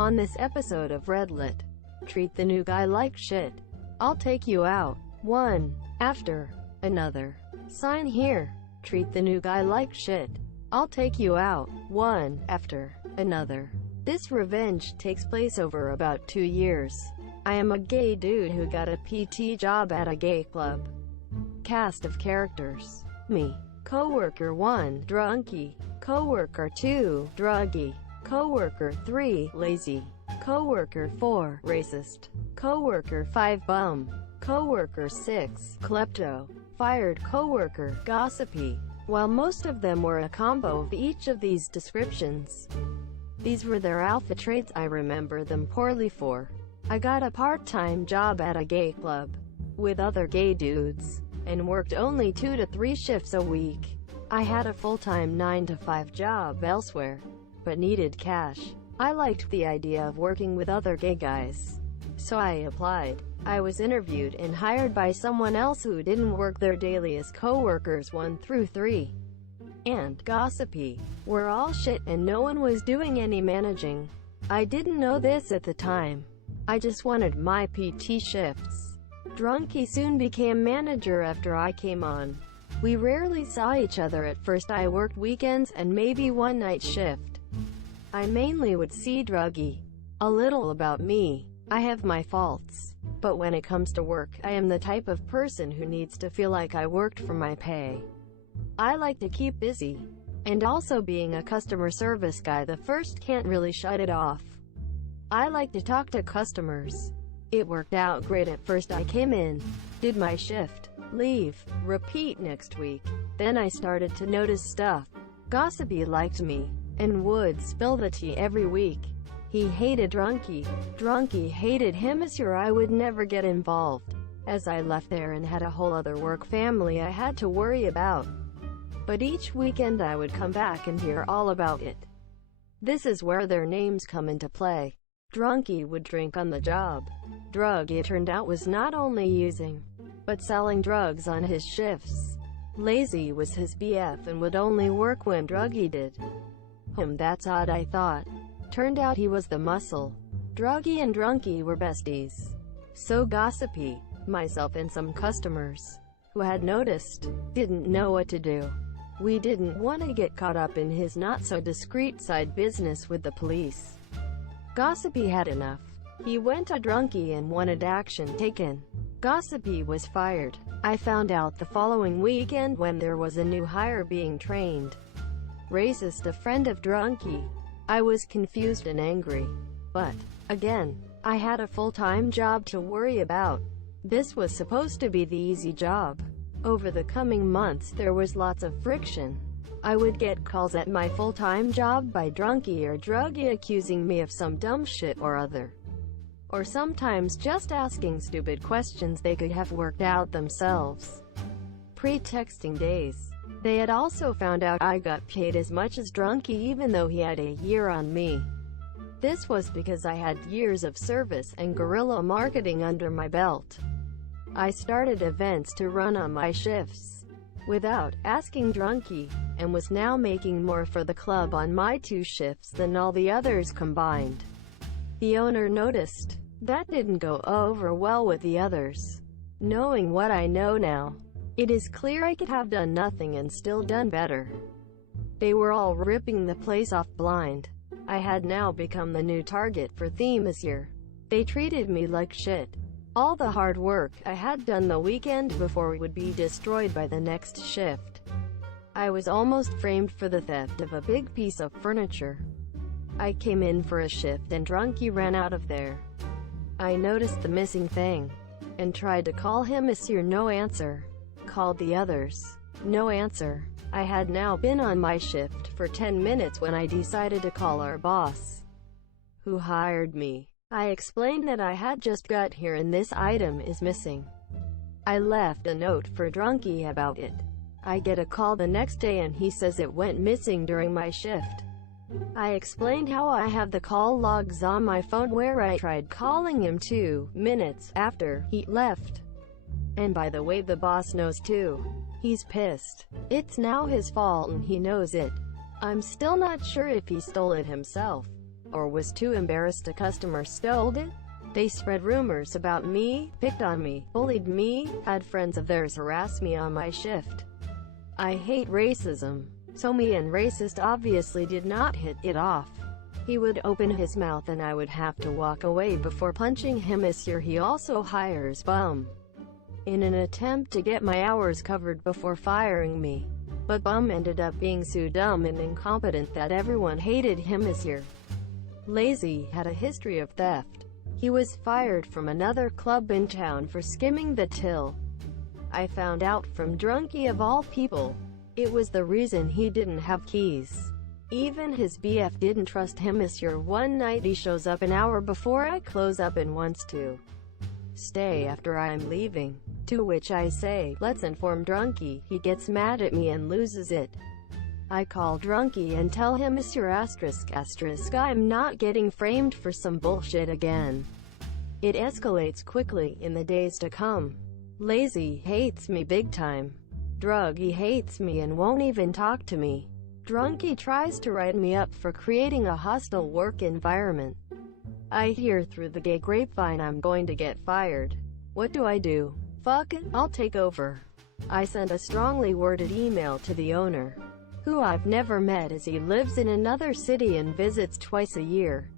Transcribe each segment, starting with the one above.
On this episode of Redlit, treat the new guy like shit. I'll take you out. One after another. Sign here. Treat the new guy like shit. I'll take you out. One after another. This revenge takes place over about 2 years. I am a gay dude who got a PT job at a gay club. Cast of characters. Me. Coworker 1, drunky. Coworker 2, druggy. Coworker 3, lazy. Coworker 4, racist. Coworker 5, bum. Coworker 6, klepto. Fired coworker, gossipy. While most of them were a combo of each of these descriptions, these were their alpha traits. I remember them poorly for. I got a part-time job at a gay club with other gay dudes and worked only 2 to 3 shifts a week. I had a full-time 9-to-5 job elsewhere, but needed cash. I liked the idea of working with other gay guys, so I applied. I was interviewed and hired by someone else who didn't work there daily as coworkers 1 through 3 and gossipy were all shit and no one was doing any managing. I didn't know this at the time. I just wanted my PT shifts. Drunky soon became manager after I came on. We rarely saw each other at first. I worked weekends and maybe one night shift. I mainly would see druggy. A little about me. I have my faults, but when it comes to work, I am the type of person who needs to feel like I worked for my pay. I like to keep busy, and also being a customer service guy, the first can't really shut it off. I like to talk to customers. It worked out great at first. I came in, did my shift, leave, repeat next week. Then I started to notice stuff. Gossipy liked me, and would spill the tea every week. He hated drunky. Drunky hated him. As sure I would never get involved, as I left there and had a whole other work family I had to worry about. But each weekend I would come back and hear all about it. This is where their names come into play. Drunky would drink on the job. Drug, it turned out, was not only using, but selling drugs on his shifts. Lazy was his BF and would only work when druggy did. That's odd, I thought. Turned out he was the muscle. Druggy and drunky were besties. So gossipy, myself and some customers who had noticed, didn't know what to do. We didn't want to get caught up in his not-so-discreet side business with the police. Gossipy had enough. He went to drunky and wanted action taken. Gossipy was fired. I found out the following weekend when there was a new hire being trained. Racist, a friend of drunky. I was confused and angry. But, again, I had a full-time job to worry about. This was supposed to be the easy job. Over the coming months there was lots of friction. I would get calls at my full-time job by drunky or druggy accusing me of some dumb shit or other. Or sometimes just asking stupid questions they could have worked out themselves. Pre-texting days. They had also found out I got paid as much as drunky even though he had a year on me. This was because I had years of service and guerrilla marketing under my belt. I started events to run on my shifts without asking drunky, and was now making more for the club on my 2 shifts than all the others combined. The owner noticed. That didn't go over well with the others. Knowing what I know now, it is clear I could have done nothing and still done better. They were all ripping the place off blind. I had now become the new target for theme this year. They treated me like shit. All the hard work I had done the weekend before would be destroyed by the next shift. I was almost framed for the theft of a big piece of furniture. I came in for a shift and drunky ran out of there. I noticed the missing thing and tried to call him. Monsieur, no answer. Called the others. No answer. I had now been on my shift for 10 minutes when I decided to call our boss, who hired me. I explained that I had just got here and this item is missing. I left a note for drunky about it. I get a call the next day and he says it went missing during my shift. I explained how I have the call logs on my phone where I tried calling him 2 minutes after he left. And by the way, the boss knows too. He's pissed. It's now his fault and he knows it. I'm still not sure if he stole it himself. or was too embarrassed a customer stole it. They spread rumors about me, picked on me, bullied me, had friends of theirs harass me on my shift. I hate racism. So me and racist obviously did not hit it off. He would open his mouth and I would have to walk away before punching him. This year he also hires Bum in an attempt to get my hours covered before firing me. But Bum ended up being so dumb and incompetent that everyone hated him this year. Lazy had a history of theft. He was fired from another club in town for skimming the till. I found out from Drunky of all people. It was the reason he didn't have keys. Even his BF didn't trust him this year. One night he shows up an hour before I close up and wants to stay after I'm leaving. To which I say, let's inform Drunky. He gets mad at me and loses it. I call Drunky and tell him, Monsieur asterisk, I'm not getting framed for some bullshit again. It escalates quickly in the days to come. Lazy hates me big time. Druggy hates me and won't even talk to me. Drunky tries to write me up for creating a hostile work environment. I hear through the gay grapevine I'm going to get fired. What do? Fuck it, I'll take over. I sent a strongly worded email to the owner, who I've never met as he lives in another city and visits twice a year.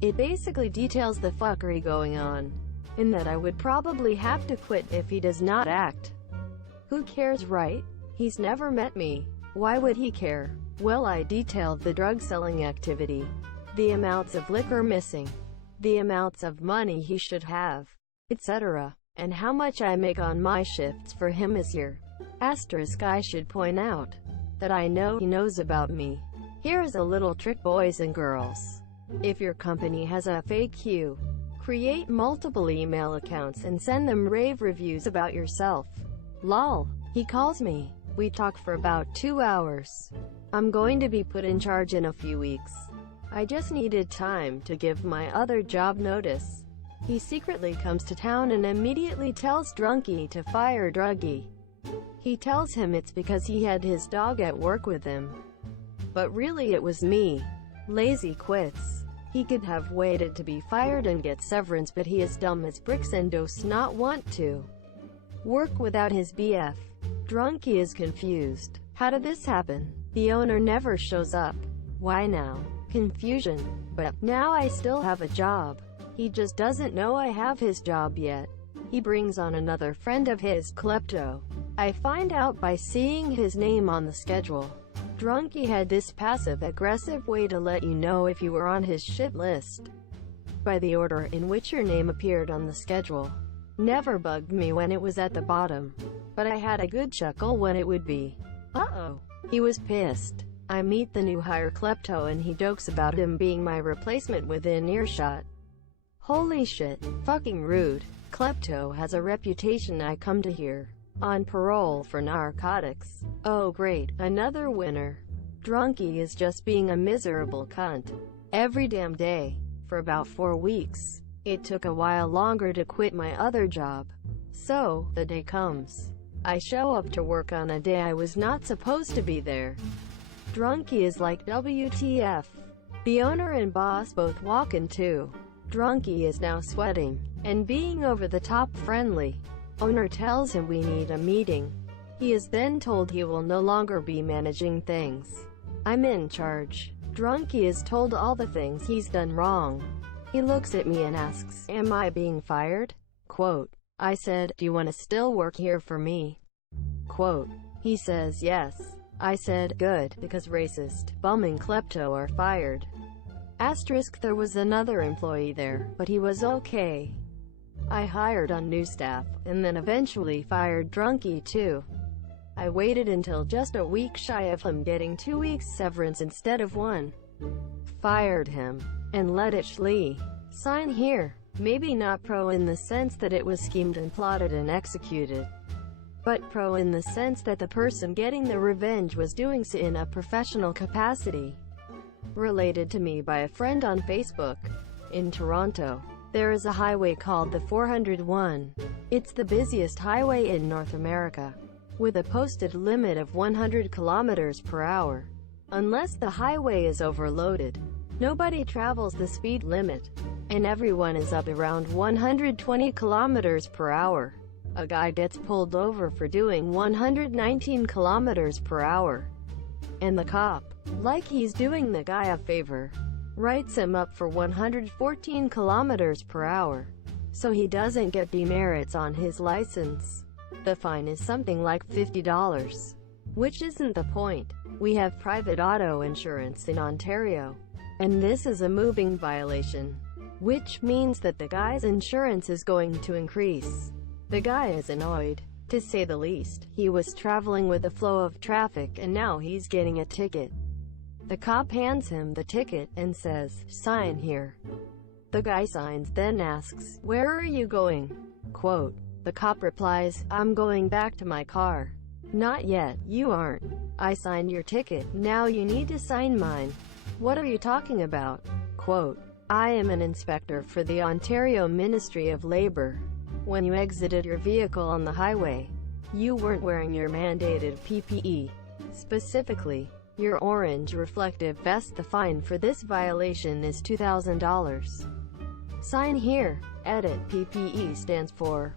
It basically details the fuckery going on, in that I would probably have to quit if he does not act. Who cares, right? He's never met me. Why would he care? Well, I detailed the drug selling activity, the amounts of liquor missing, the amounts of money he should have, etc., and how much I make on my shifts for him this year. Asterisk, I should point out that I know he knows about me. Here's a little trick, boys and girls. If your company has a fake queue, create multiple email accounts and send them rave reviews about yourself. Lol. He calls me. We talk for about 2 hours. I'm going to be put in charge in a few weeks. I just needed time to give my other job notice. He secretly comes to town and immediately tells Drunky to fire Druggy. He tells him it's because he had his dog at work with him. But really it was me. Lazy quits. He could have waited to be fired and get severance, but he is dumb as bricks and does not want to work without his BF. Drunky is confused. How did this happen? The owner never shows up. Why now? Confusion. But now I still have a job. He just doesn't know I have his job yet. He brings on another friend of his, Klepto. I find out by seeing his name on the schedule. Drunky had this passive-aggressive way to let you know if you were on his shit list by the order in which your name appeared on the schedule. Never bugged me when it was at the bottom, but I had a good chuckle when it would be, uh-oh. He was pissed. I meet the new hire Klepto and he jokes about him being my replacement within earshot. Holy shit. Fucking rude. Klepto has a reputation, I come to hear. On parole for narcotics. Oh great, another winner. Drunky is just being a miserable cunt. Every damn day. For about 4 weeks. It took a while longer to quit my other job. So, the day comes. I show up to work on a day I was not supposed to be there. Drunky is like, WTF. The owner and boss both walk in too. Drunky is now sweating and being over the top friendly. Owner tells him we need a meeting. He is then told he will no longer be managing things. I'm in charge. Drunky is told all the things he's done wrong. He looks at me and asks, am I being fired? Quote. I said, do you want to still work here for me? Quote. He says yes. I said, good, because racist, Bum and Klepto are fired. Asterisk, there was another employee there, but he was okay. I hired on new staff, and then eventually fired Drunky too. I waited until just a week shy of him getting 2 weeks severance instead of 1. Fired him, and let it sign here. Maybe not pro in the sense that it was schemed and plotted and executed, but pro in the sense that the person getting the revenge was doing so in a professional capacity. Related to me by a friend on Facebook. In Toronto, there is a highway called the 401. It's the busiest highway in North America, with a posted limit of 100 kilometers per hour. Unless the highway is overloaded, Nobody travels the speed limit, and everyone is up around 120 kilometers per hour. A guy gets pulled over for doing 119 kilometers per hour, and the cop, like he's doing the guy a favor, writes him up for 114 kilometers per hour, so he doesn't get demerits on his license. The fine is something like $50. Which isn't the point. We have private auto insurance in Ontario, and this is a moving violation, which means that the guy's insurance is going to increase. The guy is annoyed, to say the least. He was traveling with the flow of traffic and now he's getting a ticket. The cop hands him the ticket and says, "Sign here." The guy signs, then asks, "Where are you going?" Quote, the cop replies, "I'm going back to my car." "Not yet, you aren't. I signed your ticket, now you need to sign mine." "What are you talking about?" Quote, "I am an inspector for the Ontario Ministry of Labour. When you exited your vehicle on the highway, you weren't wearing your mandated PPE. Specifically, your orange reflective vest. The fine for this violation is $2,000. Sign here." Edit. PPE stands for